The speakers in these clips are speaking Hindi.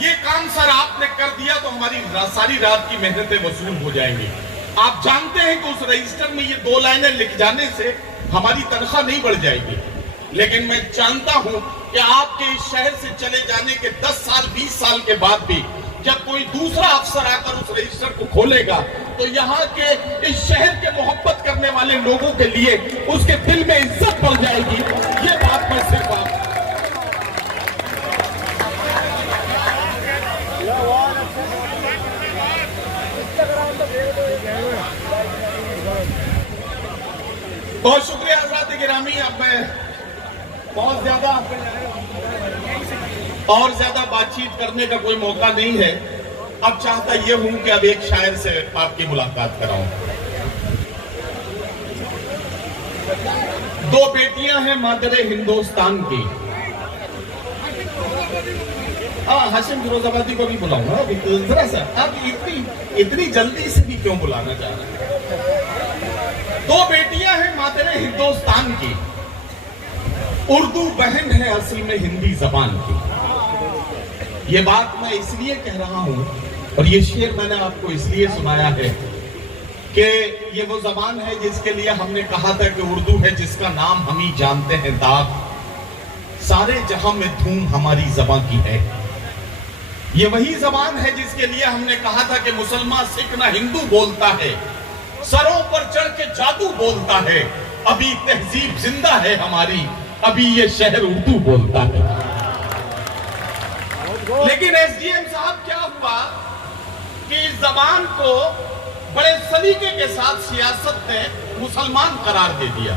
ये काम सर आपने कर दिया तो हमारी सारी रात की मेहनतें वसूल हो जाएंगी। आप जानते हैं कि उस रजिस्टर में ये 2 लाइनें लिख जाने से हमारी तनख्वाह नहीं बढ़ जाएगी, लेकिन मैं जानता हूं कि आपके इस शहर से चले जाने के 10 साल 20 साल के बाद भी जब कोई दूसरा अफसर आकर उस रजिस्टर को खोलेगा तो यहाँ के इस शहर के मोहब्बत करने वाले लोगों के लिए उसके दिल में इज्जत बढ़ जाएगी। ये बात मैं सिर्फ आप बहुत शुक्रिया हज़रात गिरामी। अब मैं बहुत ज्यादा बातचीत करने का कोई मौका नहीं है। अब चाहता ये हूं कि अब एक शायर से आपकी मुलाकात कराऊं। 2 बेटियां हैं मादरे हिंदुस्तान की। हाशिम फिरोजाबादी को भी बुलाऊंगा जरा सा। आप इतनी जल्दी से भी क्यों बुलाना चाह रहे हैं? 2 बेटियां हैं मादरे हिंदुस्तान की, उर्दू बहन है असल में हिंदी जबान की। ये बात मैं इसलिए कह रहा हूं और ये शेर मैंने आपको इसलिए सुनाया है कि ये वो जबान है जिसके लिए हमने कहा था कि उर्दू है जिसका नाम हम ही जानते हैं दाग, सारे जहां में धूम हमारी जबां की है। ये वही जबान है जिसके लिए हमने कहा था कि मुसलमान सिख ना हिंदू बोलता है, सरों पर चढ़ के जादू बोलता है, अभी तहजीब जिंदा है हमारी, अभी ये शहर उर्दू बोलता है। लेकिन एसडीएम साहब क्या हुआ कि इस जबान को बड़े सलीके के साथ सियासत ने मुसलमान करार दे दिया।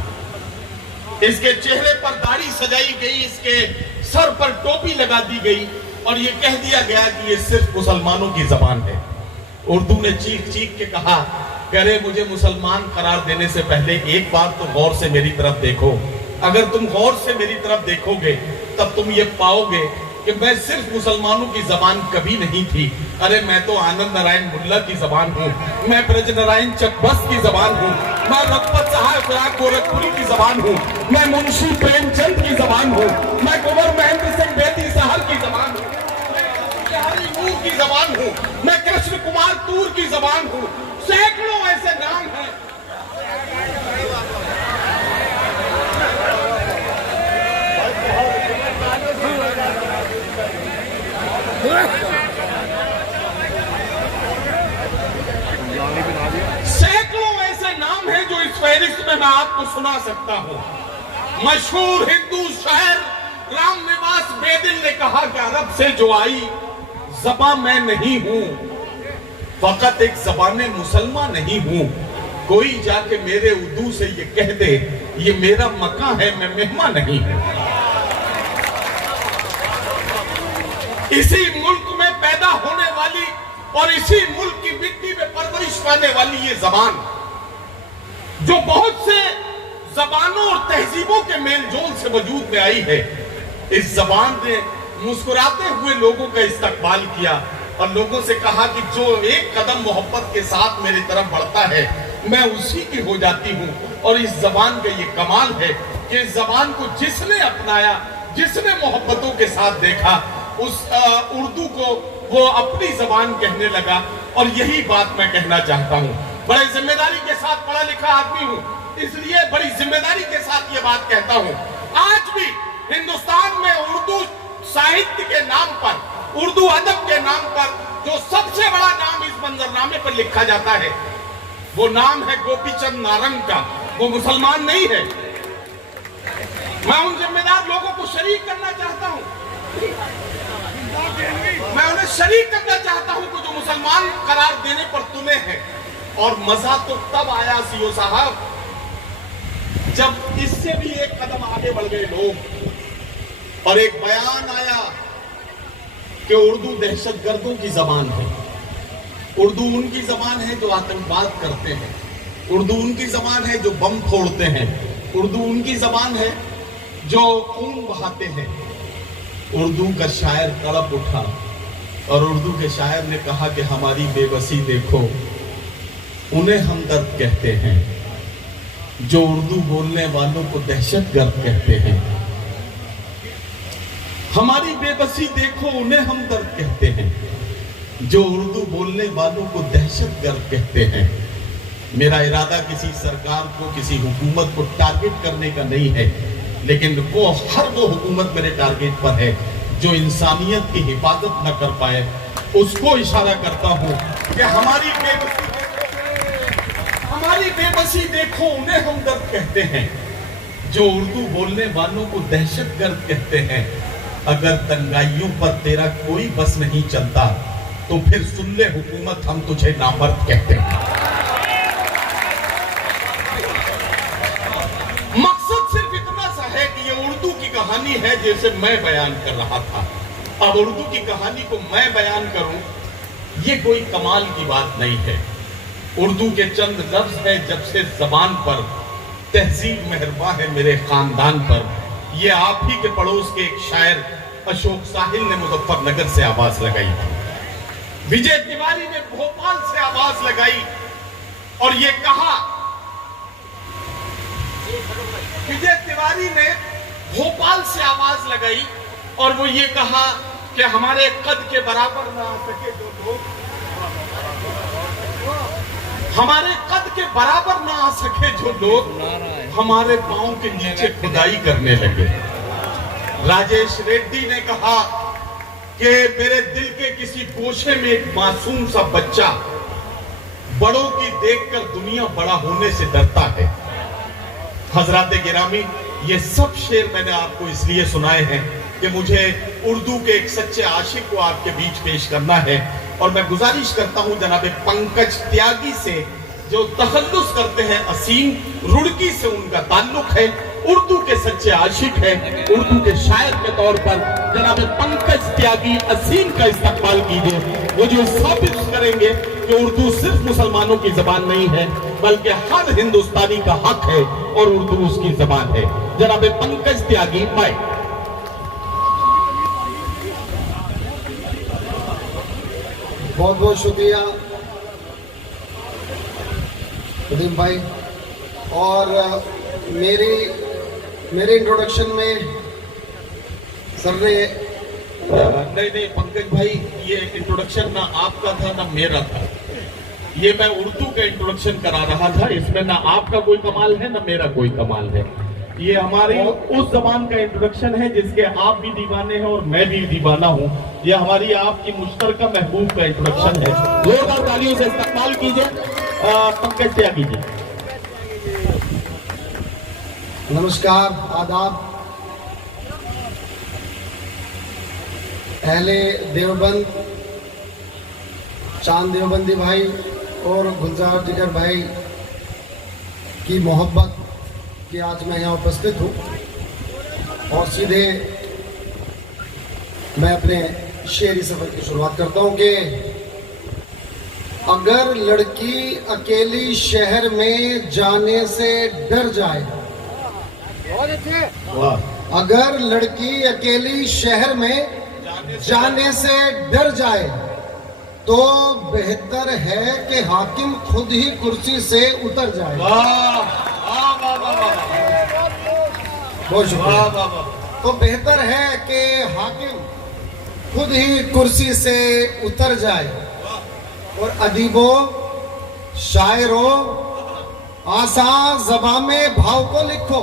इसके चेहरे पर दाढ़ी सजाई गई, इसके सर पर टोपी लगा दी गई और ये कह दिया गया कि ये सिर्फ मुसलमानों की जबान है। उर्दू ने चीख चीख के कहा, करे मुझे मुसलमान करार देने से पहले एक बार तो गौर से मेरी तरफ देखो। अगर तुम गौर से मेरी तरफ देखोगे तब तुम ये पाओगे कि मैं सिर्फ मुसलमानों की जबान कभी नहीं थी। अरे मैं तो आनंद नारायण मुल्ला की जबान हूँ, मैं ब्रज नारायण चकबस की जबान हूँ, मैं रघुपत साहब गोरखपुरी की जबान हूँ, मैं मुंशी प्रेमचंद की जबान हूँ, मैं कुंवर महेंद्र सिंह बेदी साहब की जबान हूँ, मैं बिहारी नूर की जबान हूँ, मैं कृष्ण कुमार तूर की जबान हूँ। सैकड़ों ऐसे नाम हैं। सैकड़ों ऐसे नाम हैं जो इस फहरिस्त में मैं आपको सुना सकता हूं। मशहूर हिंदू शायर राम निवास बेदिल ने कहा कि अरब से जो आई ज़बां मैं नहीं हूं, फकत एक ज़बाने मुसलमान नहीं हूं। कोई जाके मेरे उर्दू से ये कह दे ये मेरा मकां है, मैं मेहमान नहीं हूं। इसी मुल्क में पैदा होने वाली और इसी मुल्क की मिट्टी में परवरिश पाने वाली ये जबान जो बहुत से जबानों और तहजीबों के मेलजोल से वजूद में आई है, इस जबान ने मुस्कुराते हुए लोगों का इस्तकबाल किया और लोगों से कहा कि जो एक कदम मोहब्बत के साथ मेरी तरफ बढ़ता है मैं उसी की हो जाती हूँ। और इस जबान का ये कमाल है कि इस जबान को जिसने अपनाया, जिसने मोहब्बतों के साथ देखा, उस उर्दू को वो अपनी जबान कहने लगा। और यही बात मैं कहना चाहता हूँ। बड़े जिम्मेदारी के साथ पढ़ा लिखा आदमी हूँ, इसलिए बड़ी जिम्मेदारी के साथ ये बात कहता हूँ। आज भी हिंदुस्तान में उर्दू साहित्य के नाम पर, उर्दू अदब के नाम पर जो सबसे बड़ा नाम इस मंजरनामे पर लिखा जाता है वो नाम है गोपीचंद नारंग का। वो मुसलमान नहीं है। मैं उन जिम्मेदार लोगों को शरीक करना चाहता हूँ, मैं उन्हें शरीक करना चाहता हूं कि जो मुसलमान करार देने पर तुले हैं। और मजा तो तब आया सीओ साहब जब इससे भी एक कदम आगे बढ़ गए लोग और एक बयान आया कि उर्दू दहशतगर्दों की जबान है, उर्दू उनकी जबान है जो आतंकवाद करते हैं, उर्दू उनकी जबान है जो बम फोड़ते हैं, उर्दू उनकी जबान है जो खून बहाते हैं। उर्दू का शायर तड़प उठा और उर्दू के शायर ने कहा कि हमारी बेबसी देखो, उन्हें हमदर्द कहते हैं जो उर्दू बोलने वालों को दहशतगर्द कहते हैं। हमारी बेबसी देखो उन्हें हम दर्द कहते हैं, जो उर्दू बोलने वालों को दहशतगर्द कहते हैं। मेरा इरादा किसी सरकार को, किसी हुकूमत को टारगेट करने का नहीं है, लेकिन हर वो हुकूमत मेरे टारगेट पर है जो इंसानियत की हिफाजत न कर पाए, उसको इशारा करता हूं कि हमारी बेबसी देखो उन्हें हम दर्द कहते हैं, जो उर्दू बोलने वालों को दहशतगर्द कहते हैं। अगर दंगाइयों पर तेरा कोई बस नहीं चलता तो फिर सुन ले हुकूमत, हम तुझे नामर्द कहते हैं। मकसद सिर्फ इतना सा है कि ये उर्दू की कहानी है जैसे मैं बयान कर रहा था। अब उर्दू की कहानी को मैं बयान करूं, ये कोई कमाल की बात नहीं है। उर्दू के चंद लफ्ज है जब से जबान पर, तहजीब मेहरबा है मेरे खानदान पर। ये आप ही के पड़ोस के एक शायर अशोक साहिल ने मुजफ्फरनगर से आवाज लगाई थी, विजय तिवारी ने भोपाल से आवाज लगाई और ये कहा, विजय तिवारी ने भोपाल से आवाज लगाई और वो ये कहा कि हमारे कद के बराबर ना आ सके जो लोग, हमारे कद के बराबर ना आ सके जो लोग हमारे पांव के नीचे खुदाई करने लगे। राजेश रेड्डी ने कहा कि मेरे दिल के किसी गोशे में एक मासूम सा बच्चा बड़ों की देखकर दुनिया बड़ा होने से डरता है। हजरात गिरामी, ये सब शेर मैंने आपको इसलिए सुनाए हैं कि मुझे उर्दू के एक सच्चे आशिक को आपके बीच पेश करना है और मैं गुजारिश करता हूं जनाबे पंकज त्यागी से, जो तखल्लुस करते हैं असीम, रुड़की से उनका ताल्लुक है, उर्दू के सच्चे आशिक है, उर्दू के शायर के तौर पर जनाब पंकज त्यागी असीम का इस्तकबाल कीजिए। वो जो साबित करेंगे कि उर्दू सिर्फ मुसलमानों की जबान नहीं है बल्कि हर हिंदुस्तानी का हक है और उर्दू उसकी जबान है। जनाब पंकज त्यागी, माइक। बहुत बहुत शुक्रिया उदीम भाई। और मेरे इंट्रोडक्शन में सर ने नहीं पंकज भाई, ये इंट्रोडक्शन ना आपका था ना मेरा था, ये मैं उर्दू का इंट्रोडक्शन करा रहा था। इसमें ना आपका कोई कमाल है ना मेरा कोई कमाल है। ये हमारी उस जबान का इंट्रोडक्शन है जिसके आप भी दीवाने हैं और मैं भी दीवाना हूँ। ये हमारी आपकी मुश्तरका महबूब का इंट्रोडक्शन है। जोरदार तालियों से इस्तकबाल कीजिए पंकज त्यागी जी। नमस्कार, आदाब। अहले देवबंद, चांद देवबंदी भाई और गुलजार जिगर भाई की मोहब्बत कि आज मैं यहाँ उपस्थित हूँ और सीधे मैं अपने शेरी सफर की शुरुआत करता हूँ कि अगर लड़की अकेली शहर में जाने से डर जाए, अगर लड़की अकेली शहर में जाने से डर जाए तो बेहतर है कि हाकिम खुद ही कुर्सी से उतर जाए। बहुत शुक्रिया। तो बेहतर है कि हाकिम खुद ही कुर्सी से उतर जाए और अदीबों, शायरों, आसान ज़बान में भाव को लिखो।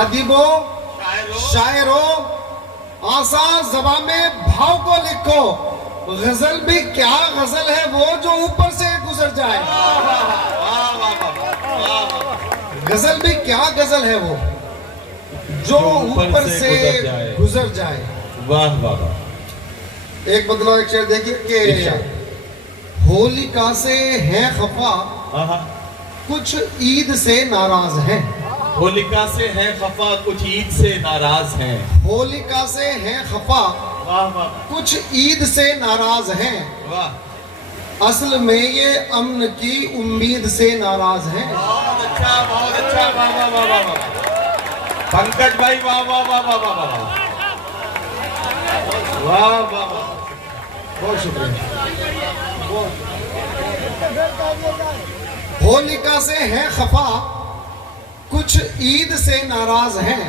अदीबों, शायरों, आसान ज़बान में भाव को लिखो। गजल भी क्या गजल है वो जो ऊपर से गुजर जाए। गजल भी क्या गजल है वो जो ऊपर से गुजर जाए। वाह वाह वाह। एक बदलाव, एक शेर देखिए कि होलिका से है खफा, कुछ ईद से नाराज है। होलिका से है खफा, कुछ ईद से नाराज है। होलिका से है खफा, वाह वाह, कुछ ईद से नाराज हैं। वाह। असल में ये अमन की उम्मीद से नाराज हैं। बहुत अच्छा, बहुत अच्छा। वाह वाह वाह वाह वाह। पंकज भाई, वाह वाह वाह वाह वाह वाह वाह वाह वाह। बहुत शुक्रिया। होलिका से है खफा, कुछ ईद से नाराज हैं।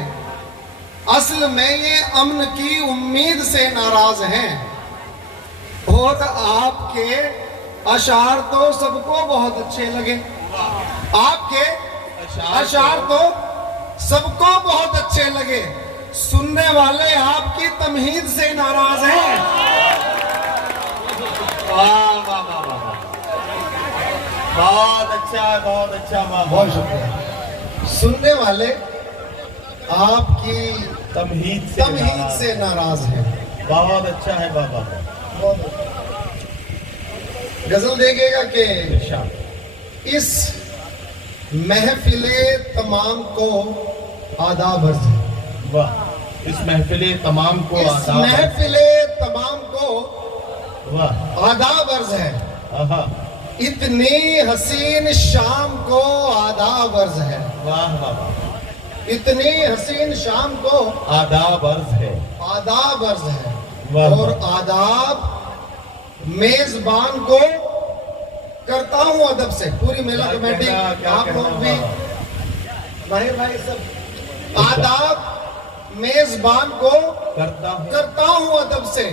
असल में ये अमन की उम्मीद से नाराज हैं। और आपके अशार तो सबको बहुत अच्छे लगे, आपके अशार तो सबको बहुत अच्छे लगे, सुनने वाले आपकी तमहीद से नाराज हैं। वाह वाह वाह वाह, बहुत अच्छा, बहुत अच्छा, बहुत शुक्रिया। सुनने वाले आपकी तमहीद से नाराज हैं। बहुत अच्छा है बाबा। गजल देखेगा कि इस महफिले तमाम को आदाब अर्ज़ है। वाह, इस महफिले तमाम को इस आदाब, महफिले तमाम को वाह, आदाब अर्ज़ है। आहा, इतनी हसीन शाम को आदाब अर्ज़ है। वाह वाह, इतनी हसीन शाम को आदाब अर्ज है, आदाब अर्ज़ है। वाह। और आदाब मेजबान को करता हूं अदब से। पूरी मेला कमेटी, आप लोग भी, भाई सब, आदाब मेजबान को करता हूं अदब से,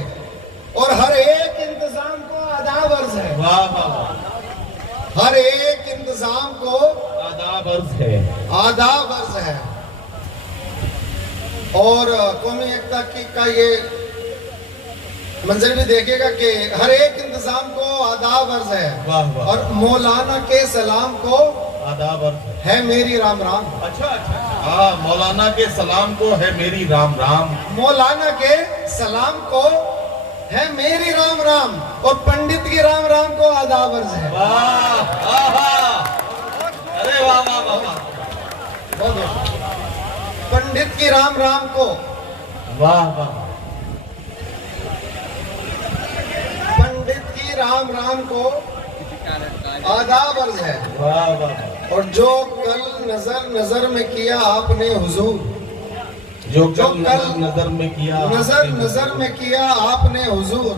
और हर एक इंतजाम को आदाब अर्ज़ है। वाह वाह, हर एक इंतजाम को आदाब अर्ज है, आदाब अर्ज़ है। और कौमी एकता का ये मंजर भी देखेगा कि हर एक इंतजाम को आदाब अर्ज़ है। वाह वाह, और मौलाना के सलाम को आदाब अर्ज है मेरी राम राम। अच्छा अच्छा, हाँ, मौलाना के सलाम को है मेरी राम राम। मौलाना के सलाम को है मेरी राम राम, और पंडित की राम राम को आदाब अर्ज़ है। वाह, आहा, अरे वाह वाह वाह वाह, पंडित की राम राम को, वाह वाह, पंडित की राम राम को आदाब अर्ज़ है। वाह वाह, और जो कल नजर नजर में किया आपने हुजूर, जो कल नजर में किया, नजर नजर में किया आपने हुजूर,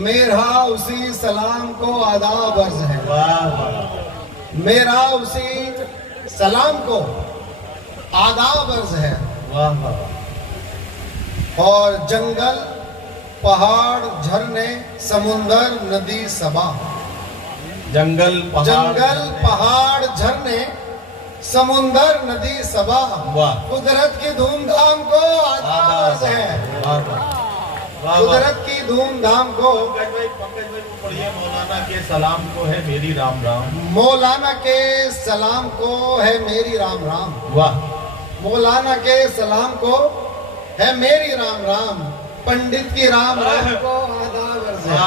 मेरा उसी सलाम को आदाब अर्ज़ है। वाह वाह, मेरा उसी सलाम को आदाब अर्ज़ है। वाह वाह, और जंगल पहाड़ झरने समुंदर नदी सबा, जंगल पहाड़ झरने समुंदर नदी सबा, वाह, कुदरत की धूमधाम को आदाब अर्ज़ है। वाह वाह, वाह, कुदरत की धूमधाम को, पंकज भाई को पढ़िए, मौलाना के सलाम को है मेरी राम राम। मौलाना के सलाम को है मेरी राम राम। वाह, मौलाना के सलाम को है मेरी राम राम, पंडित की राम राम को आदाब अर्ज़ है।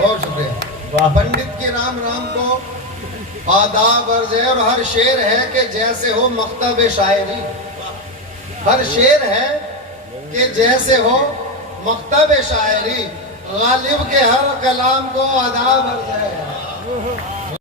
बहुत शुक्रिया। वाह, पंडित की राम राम को आदाब अर्ज़ है। और हर शेर है कि जैसे हो मकतब शायरी, हर शेर है कि जैसे हो मकतब शायरी, गालिब के हर कलाम को आदाब अर्ज़ है।